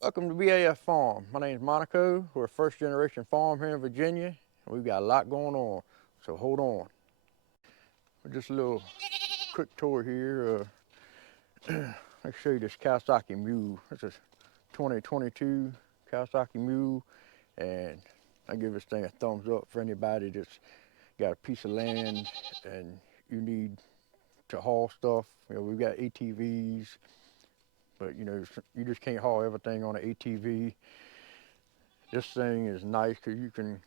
Welcome to BAF Farm. My name is Monaco. We're a first generation farm here in Virginia, and we've got a lot going on, so hold on. Just a little quick tour here. Let me show you this Kawasaki Mule. This is 2022 Kawasaki Mule, and I give this thing a thumbs up for anybody that's got a piece of land and you need to haul stuff. We've got ATVs, but you just can't haul everything on an ATV. This thing is nice because you can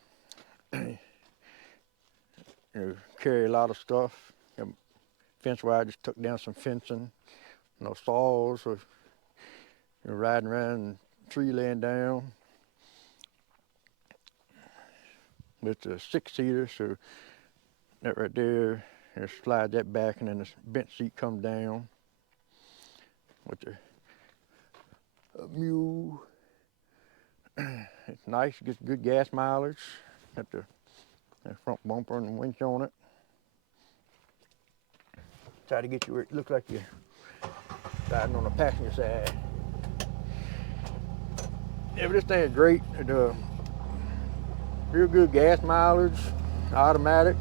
carry a lot of stuff. Fence wire, I just took down some fencing, saws, or riding around and tree laying down. It's a 6-seater, so that right there, slide that back, and then the bench seat comes down. With the Mule, it's nice, gets good gas mileage. Got the front bumper and the winch on it. Try to get you where it looks like you're riding on the passenger side. Yeah, but this thing is great. Real good gas mileage, automatic.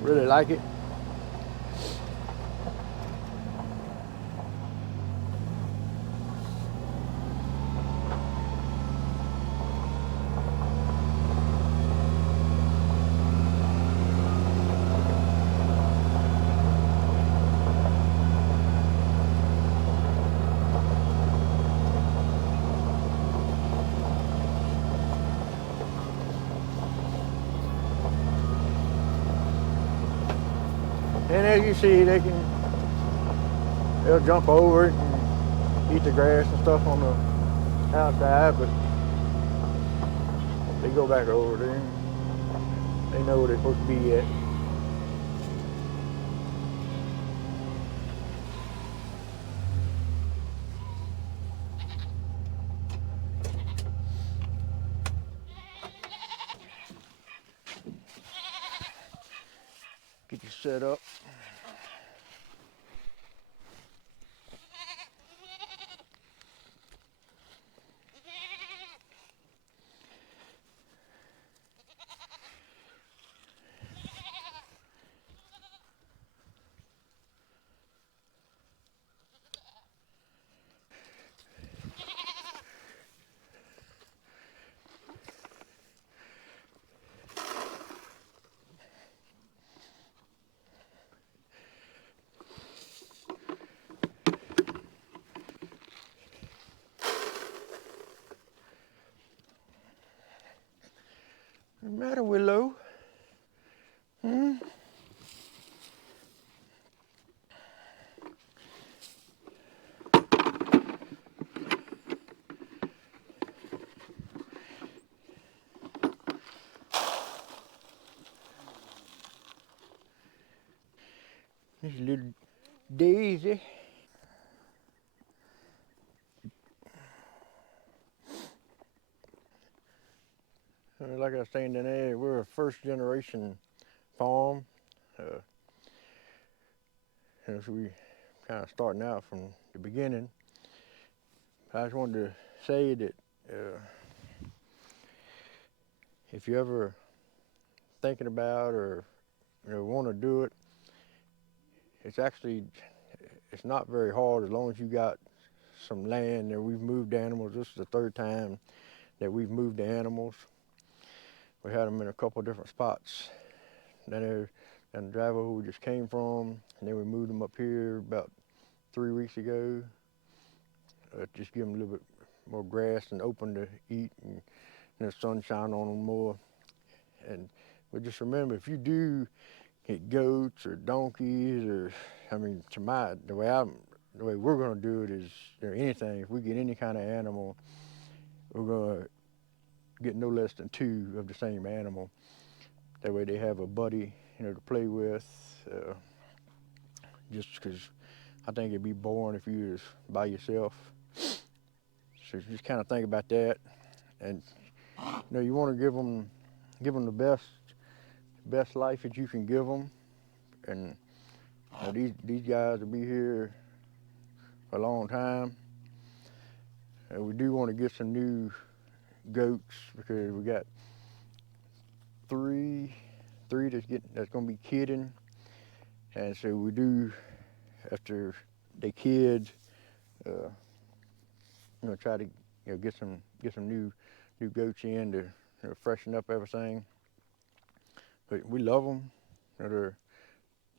Really like it. And as you see, they'll jump over it and eat the grass and stuff on the outside, but they go back over there. They know where they're supposed to be at. Get you set up. What's the matter, Willow? Hmm? This little Daisy. Like I was saying today, we're a first generation farm. Uh, so we kind of starting out from the beginning. I just wanted to say that if you ever thinking about or want to do it, it's not very hard as long as you got some land. And we've moved animals. This is the third time that we've moved the animals. We had them in a couple different spots. Then the driver who we just came from, and then we moved them up here about 3 weeks ago. Just give them a little bit more grass and open to eat, and the sunshine on them more. And but just remember, if you do get goats or donkeys, or the way we're gonna do it is, anything. If we get any kind of animal, we're gonna get no less than 2 of the same animal. That way they have a buddy, to play with. Just because I think it'd be boring if you was by yourself. So just kind of think about that, and you want to give them the best life that you can give them, and these guys will be here for a long time. And we do want to get some new goats because we got three that's gonna be kidding, and so we do after they kid, try to get some new goats in to freshen up everything. But we love them.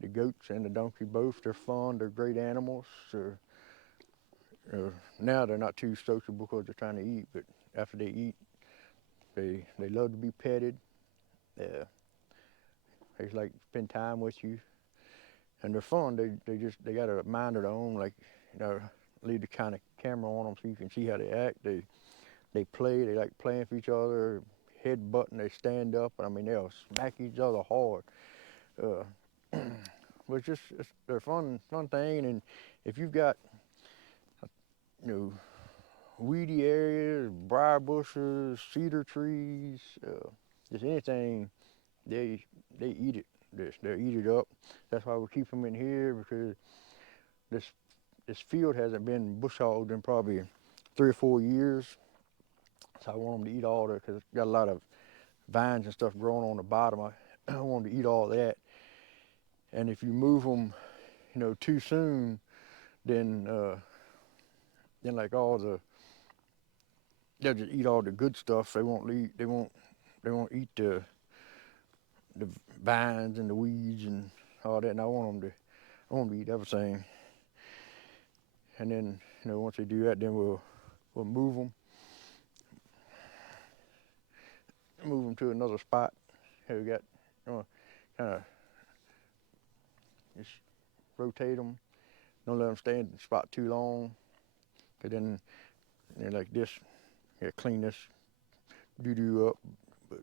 The goats and the donkey both. They're fun. They're great animals. Now they're not too sociable because they're trying to eat, but after they eat, they love to be petted. They just like to spend time with you, and they're fun. They got a mind of their own. Like leave the kind of camera on them so you can see how they act. They play. They like playing with each other. Head button. They stand up. I mean, they'll smack each other hard. But they're a fun thing. And if you've got weedy areas, briar bushes, cedar trees, just anything, they eat it. They'll eat it up. That's why we keep them in here, because this field hasn't been bush hogged in probably 3 or 4 years. So I want them to eat all that, because it's got a lot of vines and stuff growing on the bottom. I want them to eat all that. And if you move them, too soon, then like they'll just eat all the good stuff. They won't eat the vines and the weeds and all that. And I want them to eat everything. And then once they do that, then we'll move them to another spot. Here we got kind of just rotate them. Don't let them stay in the spot too long, because then like this, clean this doo-doo up, but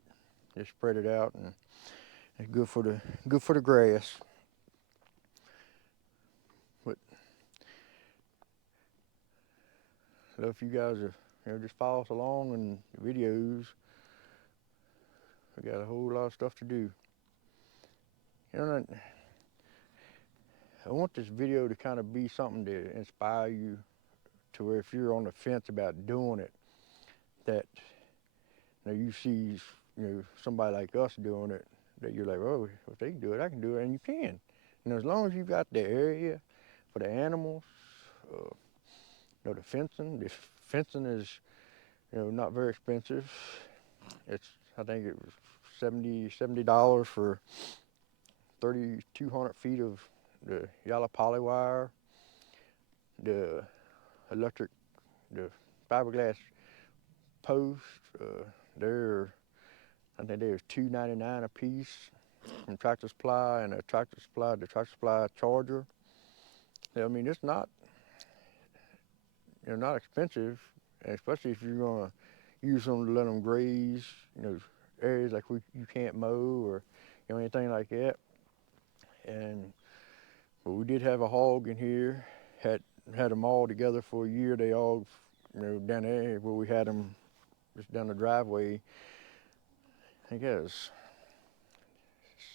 just spread it out, and it's good for the grass. But so if you guys are just follow us along in the videos, we got a whole lot of stuff to do. I want this video to kind of be something to inspire you, to where if you're on the fence about doing it, that you see somebody like us doing it, that you're like, oh, if they can do it, I can do it, and you can. As long as you got the area for the animals, the fencing. The fencing is not very expensive. I think it was $70 for 3,200 feet of the yellow poly wire, the electric, the fiberglass posts. I think there's $2.99 a piece from Tractor Supply, and the Tractor Supply charger. I mean, it's not not expensive, especially if you're gonna use them to let them graze. Areas like you can't mow, or anything like that. But we did have a hog in here. Had them all together for a year. They all, down there where we had them, just down the driveway. I think it was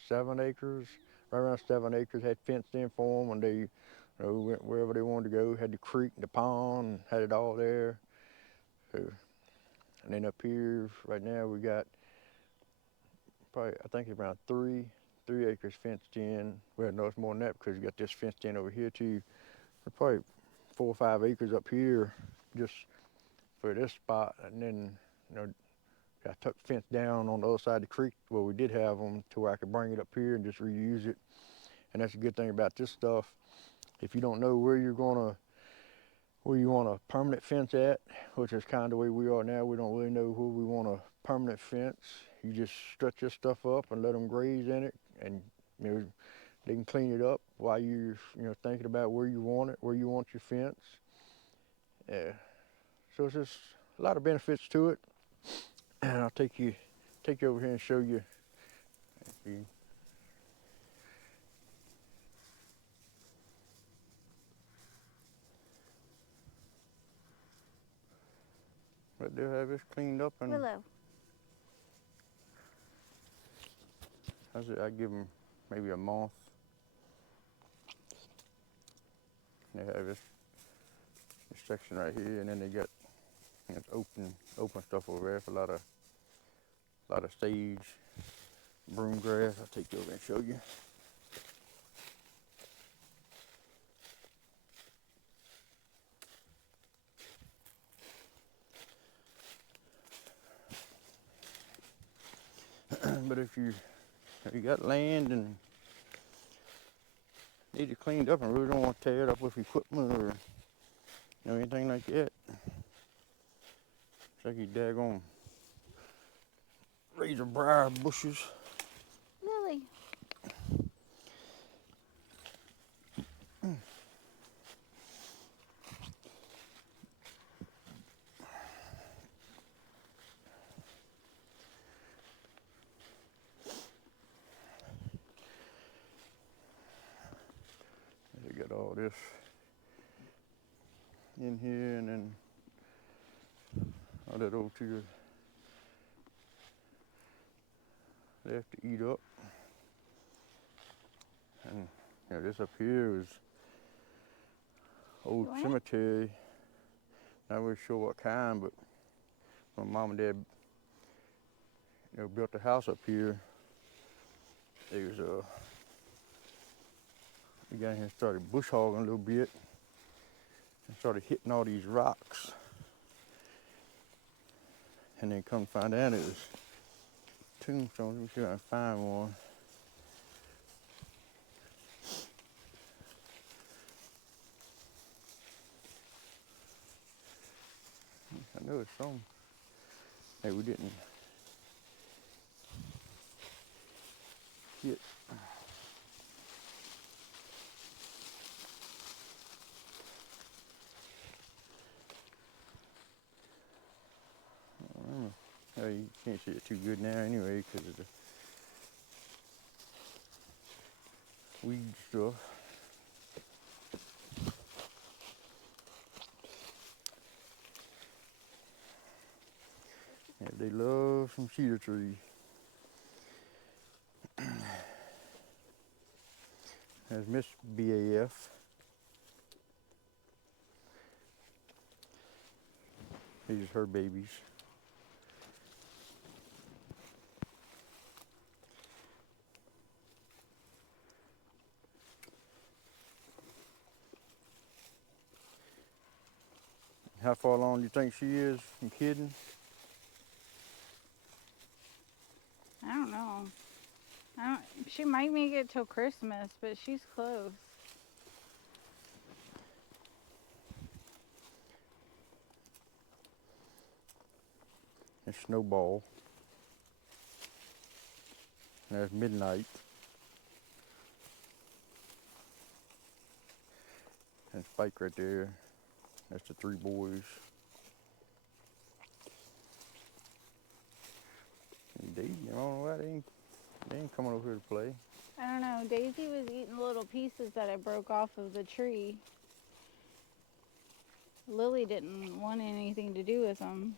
7 acres, right around 7 acres. Had fenced in for them, and they went wherever they wanted to go. Had the creek, the pond, had it all there. So, and then up here right now we got probably, I think it's around 3 acres fenced in. Well, no, it's more than that, because you got this fenced in over here too. There's probably 4 or 5 acres up here just for this spot, and then I took fence down on the other side of the creek where we did have them, to where I could bring it up here and just reuse it. And that's a good thing about this stuff. If you don't know where you want a permanent fence at, which is kind of the way we are now, we don't really know where we want a permanent fence. You just stretch this stuff up and let them graze in it, and they can clean it up while you're thinking about where you want it, where you want your fence. So it's just a lot of benefits to it. And I'll take you over here and show you. But they'll have this cleaned up, and Willow. I give them maybe a month. They have this section right here, and then they got It's open stuff over there for a lot of sage, broom grass. I'll take you over and show you. But if you got land and need it cleaned up and really don't want to tear it up with equipment or anything like that, it's like you daggone razor briar bushes. Lily. They got all this in here, and then all that over to the left to eat up. And this up here is old cemetery. Not really sure what kind, but my mom and dad built the house up here. They got here and started bush hogging a little bit and started hitting all these rocks. And then come find out it was tombstones. Let me see if I can find one. I know it's some. Hey, we didn't get. Oh, you can't see it too good now anyway because of the weed stuff. Yeah, they love some cedar trees. There's Miss BAF. These are her babies. How far along do you think she is from kidding? I don't know. She might make it till Christmas, but she's close. And Snowball. And there's Midnight. And Spike right there. That's the three boys. And Daisy, I don't know why they ain't coming over here to play. I don't know. Daisy was eating the little pieces that I broke off of the tree. Lily didn't want anything to do with them.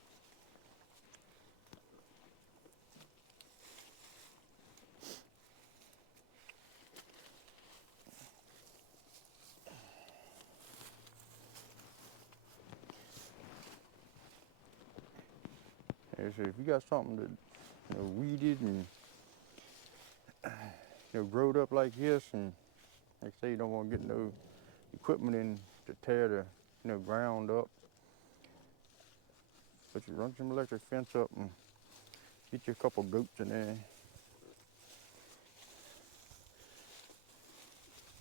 So if you got something that weeded and growed up like this, and like I say, you don't want to get no equipment in to tear the ground up, but you run some electric fence up and get you a couple goats in there.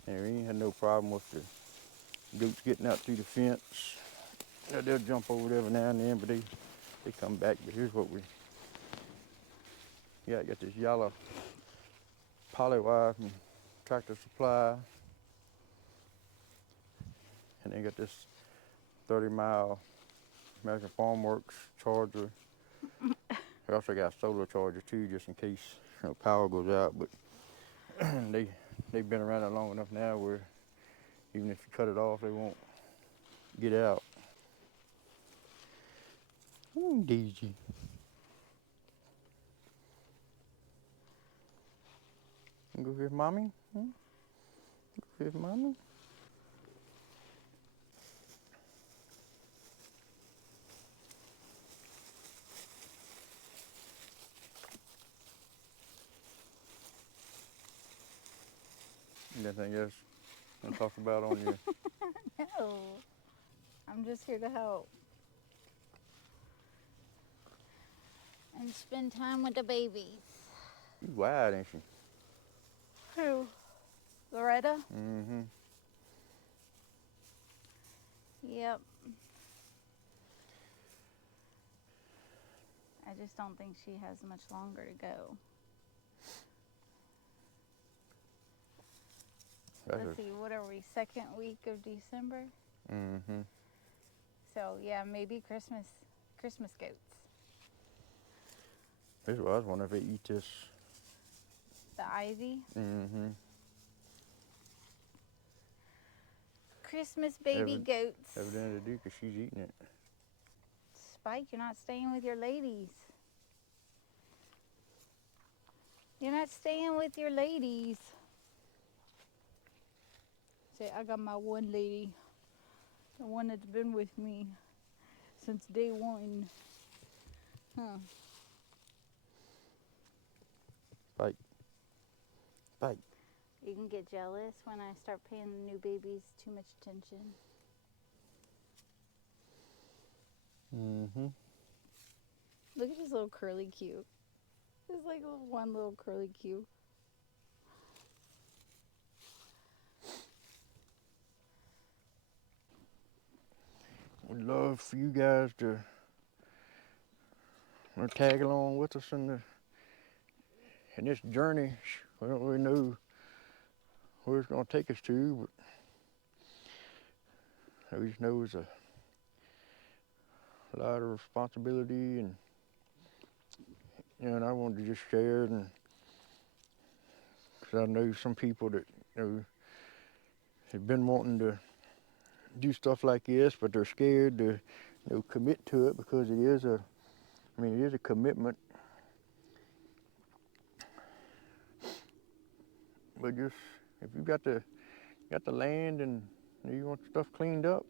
And we ain't had no problem with the goats getting out through the fence. They'll jump over there every now and then, but they come back. But here's what we got. Got this yellow poly wire from Tractor Supply. And then got this 30-mile American Farm Works charger. We also got a solar charger too, just in case power goes out. But they've been around that long enough now where even if you cut it off, they won't get out. Daisy. Go with mommy? Go with mommy? anything else you want to talk about on your... No, I'm just here to help. And spend time with the babies. She's wide, ain't she? Who? Loretta? Mm-hmm. Yep. I just don't think she has much longer to go. Let's see, what are we, second week of December? Mm-hmm. So yeah, maybe Christmas goats. This was, I was wondering if they eat this. The ivy. Mm-hmm. Christmas baby goats. Evidently they do, because she's eating it. Spike, you're not staying with your ladies. You're not staying with your ladies. Say, I got my one lady. The one that's been with me since day one. Huh. Spike. Spike. You can get jealous when I start paying the new babies too much attention. Mm-hmm. Look at his little curly cue. There's like one little curly cue. We'd love for you guys to tag along with us in this journey. We don't really know where it's going to take us to, but we just know it's a lot of responsibility, and and I wanted to just share, and because I know some people that have been wanting to do stuff like this, but they're scared to commit to it, because it is a commitment. But just if you got the land and you want stuff cleaned up,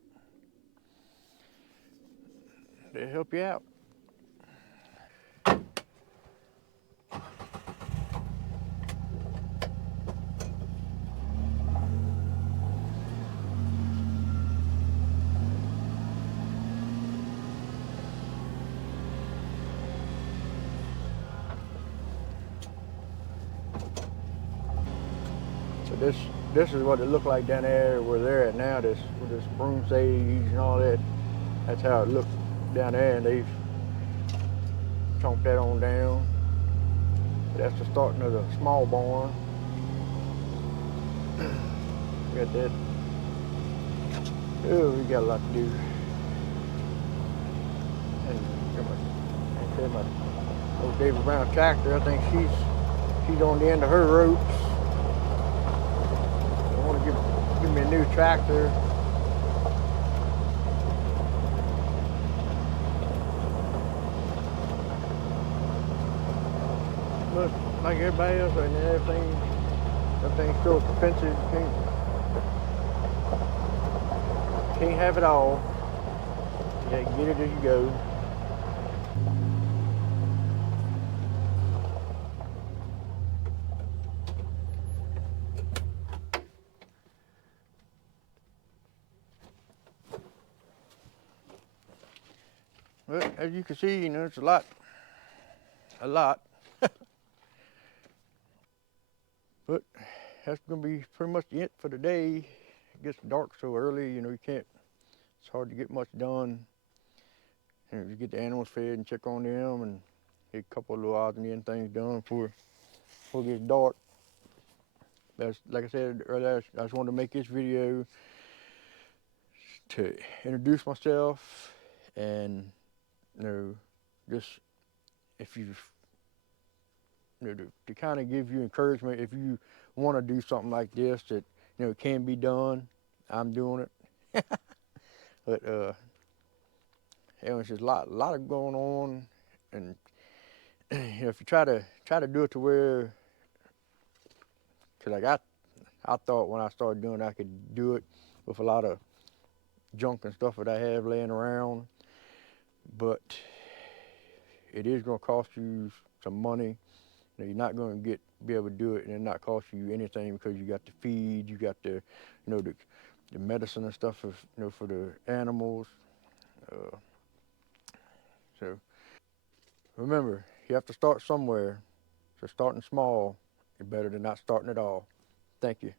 they help you out. So this is what it looked like down there where they're at now. This with this broom sage and all that. That's how it looked down there, and they've chomped that on down. That's the starting of the small barn. We got that. Oh, we got a lot to do. And my old David Brown tractor, I think she's on the end of her ropes. I want to give me a new tractor. But like everybody else, and everything's so expensive. Can't have it all. You gotta get it as you go. Well, as you can see, it's a lot. But that's gonna be pretty much it for today. It gets dark so early, you can't. It's hard to get much done. And you get the animals fed and check on them and get a couple of little odds and end things done before it gets dark. That's, like I said earlier, I just wanted to make this video to introduce myself, and just if you to kind of give you encouragement if you want to do something like this, that it can be done. I'm doing it. But it's just a lot of going on, and if you try to do it to where, because like I thought when I started doing it, I could do it with a lot of junk and stuff that I have laying around, but it is going to cost you some money, You're not going to be able to do it and it not cost you anything because you got the feed, you got the, the medicine and stuff for, for the animals. So remember, you have to start somewhere. So starting small is better than not starting at all. Thank you.